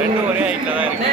ரெண்டும் ஒரே ஹைட்டில் தான் இருக்கு.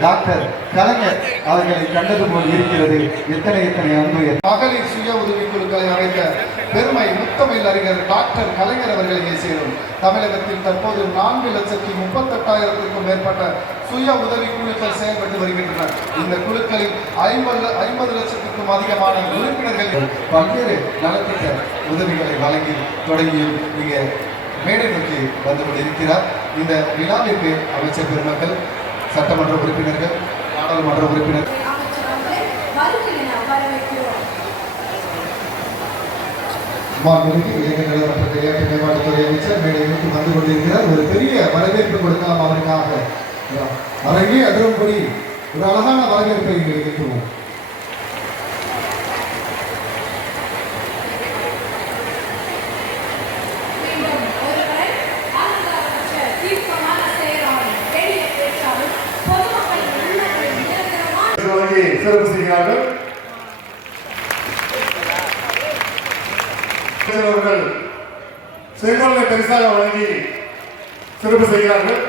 டாக்டர் கலைஞர் அவர்களை கண்டது போல் இருக்கிறது. எத்தனை எத்தனை அன்பு மகளிர் சுய உதவிக் குழுக்களை அமைத்த அறிஞர் டாக்டர் கலைஞர் அவர்களையே சேரும். தமிழகத்தில் தற்போது நான்கு லட்சத்தி முப்பத்தெட்டாயிரத்திற்கும் மேற்பட்ட சுய உதவி குழுக்கள் செயல்பட்டு வருகின்றன. இந்த குழுக்களில் ஐம்பது ஐம்பது லட்சத்திற்கும் அதிகமான உறுப்பினர்கள் பல்வேறு நலத்திட்ட உதவிகளை வழங்கி தொடங்கியும் இங்கே மேடை நோக்கி வந்து கொண்டிருக்கிறார். இந்த விழாவிற்கு அமைச்சர் பெருமக்கள் சட்டமன்ற உறுப்பினர்கள் மாண்புமிகு இளைஞர் மற்றும் விளையாட்டு மேம்பாட்டுத்துறை அமைச்சர் மேடை நோக்கி வந்து கொண்டிருக்கிறார். ஒரு பெரிய வரவேற்பு கொடுக்கலாம் அவருக்காக. அரங்கே அதிரும்படி ஒரு அழகான வரவேற்பை இங்கு நிகழ்த்துவோம். மீண்டும் அவர்கள் செங்கோலை பரிசாக வழங்கி சிறப்பு செய்கிறார்கள்.